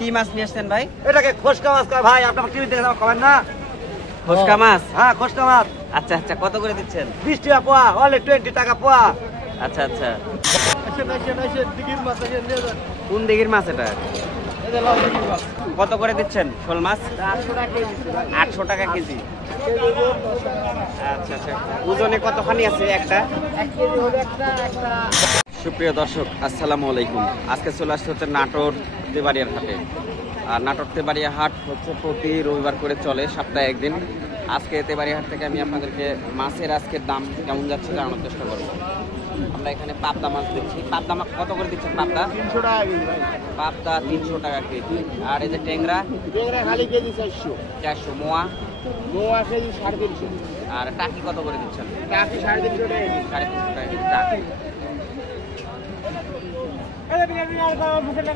কি মাছ নিয়ে আসছেন ভাই? এটাকে খোসকা মাছ কয় ভাই, আপনার টিভি দেখে খাবেন না? খোসকা মাছ? হ্যাঁ খোসকা মাছ। আচ্ছা আচ্ছা, কত করে দিচ্ছেন? 20 টাকা পোয়া, অনলি 20 টাকা পোয়া। আচ্ছা আচ্ছা, কোন দিঘির মাছ এটা? কত করে দিচ্ছেন শোল মাছ? 800 টাকা কেজি। আচ্ছা আচ্ছা, ওজনে কতখানি আছে একটা? সুপ্রিয় দর্শক, আসসালামু আলাইকুম। আজকে চলে আসছে হচ্ছে নাটোর তেবাড়িয়ার হাটে। আর নাটোর তেবাড়িয়া হাট হচ্ছে প্রতি রবিবার করে চলে, সপ্তাহে একদিন। আজকে তেবাড়িয়া হাট থেকে আমি আপনাদেরকে মাছের আজকের দাম কেমন যাচ্ছে জানানোর চেষ্টা করবো। আমরা এখানে পাবদা মাছ দিচ্ছি। পাবদা মাছ কত করে দিচ্ছেন? পাবদা 300 টাকা কেজি ভাই। পাবদা 300 টাকা কেজি। আর এই যে ট্যাংরা? ট্যাংরা খালি কেজি 400। 400। মোয়া? মোয়া কেজি 350। আর টাকি কত করে দিচ্ছেন? টাকি 350 টাকা কেজি। 350 টাকা কেজি টাকি।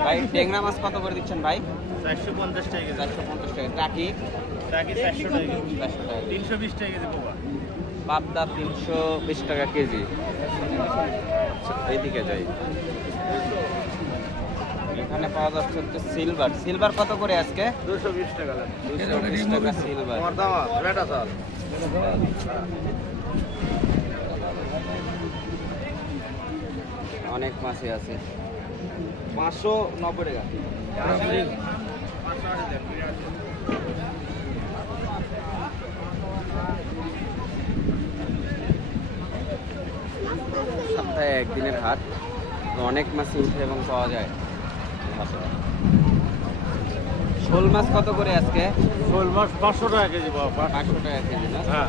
ভাই ট্যাংরা মাছ কত করে দিচ্ছেন ভাই? 450 টাকা কেজি। 450 টাকা। টাকি? টাকি 400 টাকা কেজি। 400 টাকা। 320 টাকা কেজি পোয়া। পাবদা 320 টাকা কেজি। এইদিকে যাই, এখানে পাওয়া যাচ্ছে হচ্ছে সিলভার। সিলভার কত করে আজকে? 220 টাকা লাগে। 220 টাকা সিলভার। মর্দামা রেটা স্যার। অনেক মাছই আছে। 590 টাকা। সপ্তাহে একদিনের হাট, অনেক মাছই উঠে এবং পাওয়া যায়। শোল মাছ কত করে আজকে? শোল মাছ 500 টাকা কেজি বাবা। 500 টাকা কেজি না? হ্যাঁ।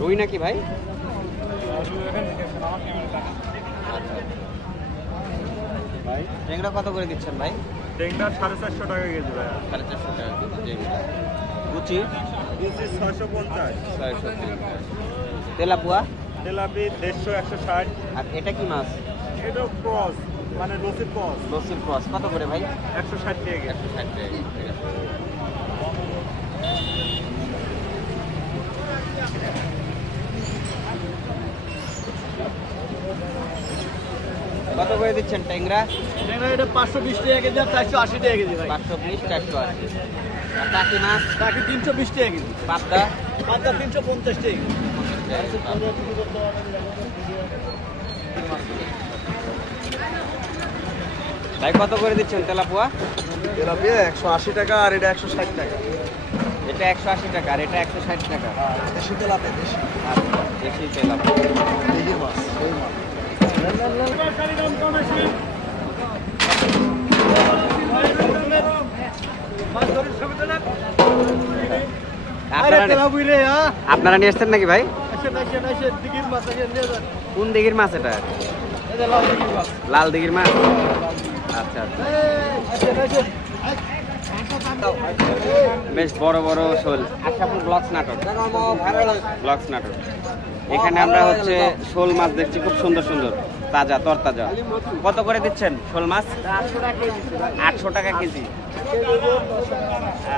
রুই নাকি ভাই? ভাই ট্যাংরা কত করে দিচ্ছেন ভাই? ট্যাংরা 450 টাকা কেজি ভাই। 450 টাকা কেজি। গুচি? কেজি 650। 650। তেলাপুয়া? তেলাপি 150 160। আর এটা কি মাছ? এটা ক্রস, মানে লসির ক্রস। লসির ক্রস কত করে ভাই? 160 টাকা কেজি। 160 টাকা। ঠিক আছে। কত করে দিচ্ছেন ট্যাংরা? ট্যাংরা এটা 520 টাকা কেজি আর 480 টাকা কেজি ভাই। 520 480। আর টাকি মাছ? টাকি 320 টাকা কেজি। পাবদা? পাতা 350 টাকা কেজি। ভাই কত করে দিচ্ছেন তেলাপুয়া? তেলাপিয়া 180 টাকা আর এটা 160 টাকা। এটা 180 টাকা আর এটা 160 টাকা। দেশি তেলাপিয়া, দেশি। দেশি তেলাপুয়া। দেশি মাছ, সেই মাছ। আপনারা নিয়ে এসছেন নাকি ভাই? কোন দিঘির মাছ এটা? লাল দিঘির মাছ। আচ্ছা আচ্ছা, বেশ বড় বড় শোল। আশাপুর ব্লগস নাটক। ব্লগস নাটক। এখানে আমরা হচ্ছে শোল মাছ দেখছি, খুব সুন্দর সুন্দর, তাজা তরতাজা। কত করে দিচ্ছেন শোল মাছ? 800 টাকা কেজি।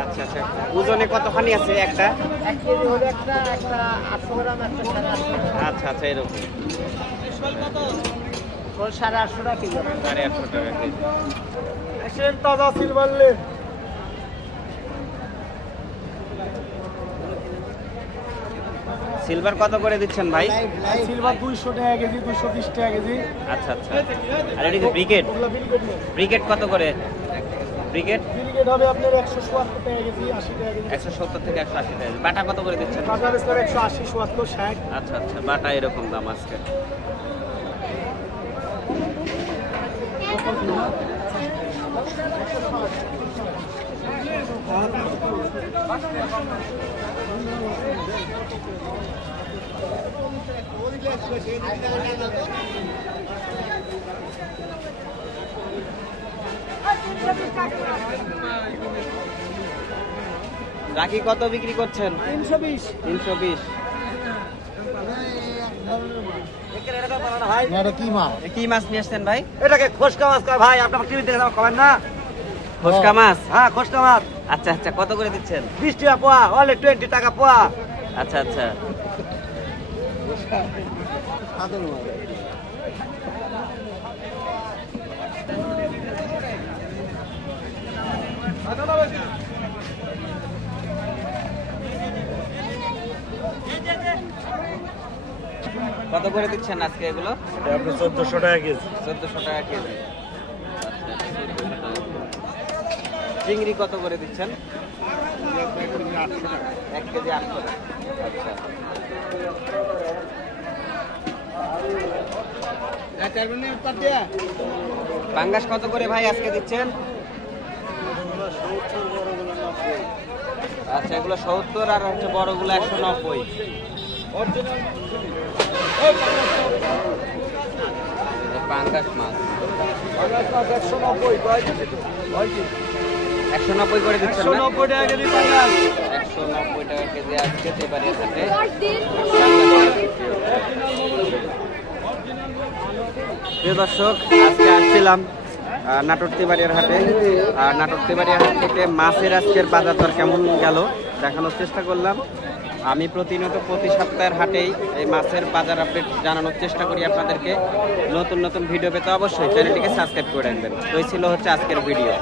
আচ্ছা আচ্ছা, ওজনে কতখানি আছে একটা? আচ্ছা আচ্ছা, এরকম 850 টাকা কেজি। 850 টাকা কেজি। তাজা সিলভার। সিলভার কত করে দিচ্ছেন ভাই? সিলভার 200 টাকা কেজি, 220 টাকা কেজি। আচ্ছা আচ্ছা। আর এদিকে ব্রিগেড? ব্রিগেড কত করে? ব্রিগেড ব্রিগেড হবে আপনার 170 টাকা কেজি, 80 টাকা কেজি। 170 থেকে 180 টাকা। বাটা কত করে দিচ্ছেন? বাজার স্তর 180 70 60। আচ্ছা আচ্ছা, বাটা এরকম দাম আজকে। রাখি কত বিক্রি করছেন? 320। 320। এটা কি মাছ? কি মাছ নিয়ে আসছেন ভাই? এটাকে খোসকা মাছ কয় ভাই, আপনার টিভি দেখে খাবেন না? খোসকা মাছ? হ্যাঁ খোসকা মাছ। আচ্ছা আচ্ছা, কত করে দিচ্ছেন? 20 টাকা পোয়া, অনলি 20 টাকা পোয়া। আচ্ছা আচ্ছা, কত করে দিচ্ছেন আজকে এগুলো? আপনি 1400 টাকা কেজি। 1400 টাকা কেজি। চিংড়ি কত করে দিচ্ছেন? 1 কেজি 800 টাকা। আচ্ছা, পাঙ্গাস কত করে ভাই আজকে দিচ্ছেন? আচ্ছা, এগুলো 70 আর হচ্ছে বড়গুলো 190। পাঙ্গাস মাছ 190 করে দিচ্ছেন না? 190 টাকা কেজি পাঙ্গাস। 190 টাকা কেজি আজকে তেবাড়িয়া হাটে। প্রিয় দর্শক, আজকে আসছিলাম নাটোর তেবাড়িয়ার হাটে। নাটোর তেবাড়িয়ার হাট থেকে মাছের আজকের বাজার দর কেমন গেল দেখানোর চেষ্টা করলাম। আমি প্রতিনিয়ত প্রতি সপ্তাহের হাটেই এই মাছের বাজার আপডেট জানানোর চেষ্টা করি আপনাদেরকে। নতুন নতুন ভিডিও পেতে অবশ্যই চ্যানেলটিকে সাবস্ক্রাইব করে রাখবেন। তো এই ছিল হচ্ছে আজকের ভিডিও।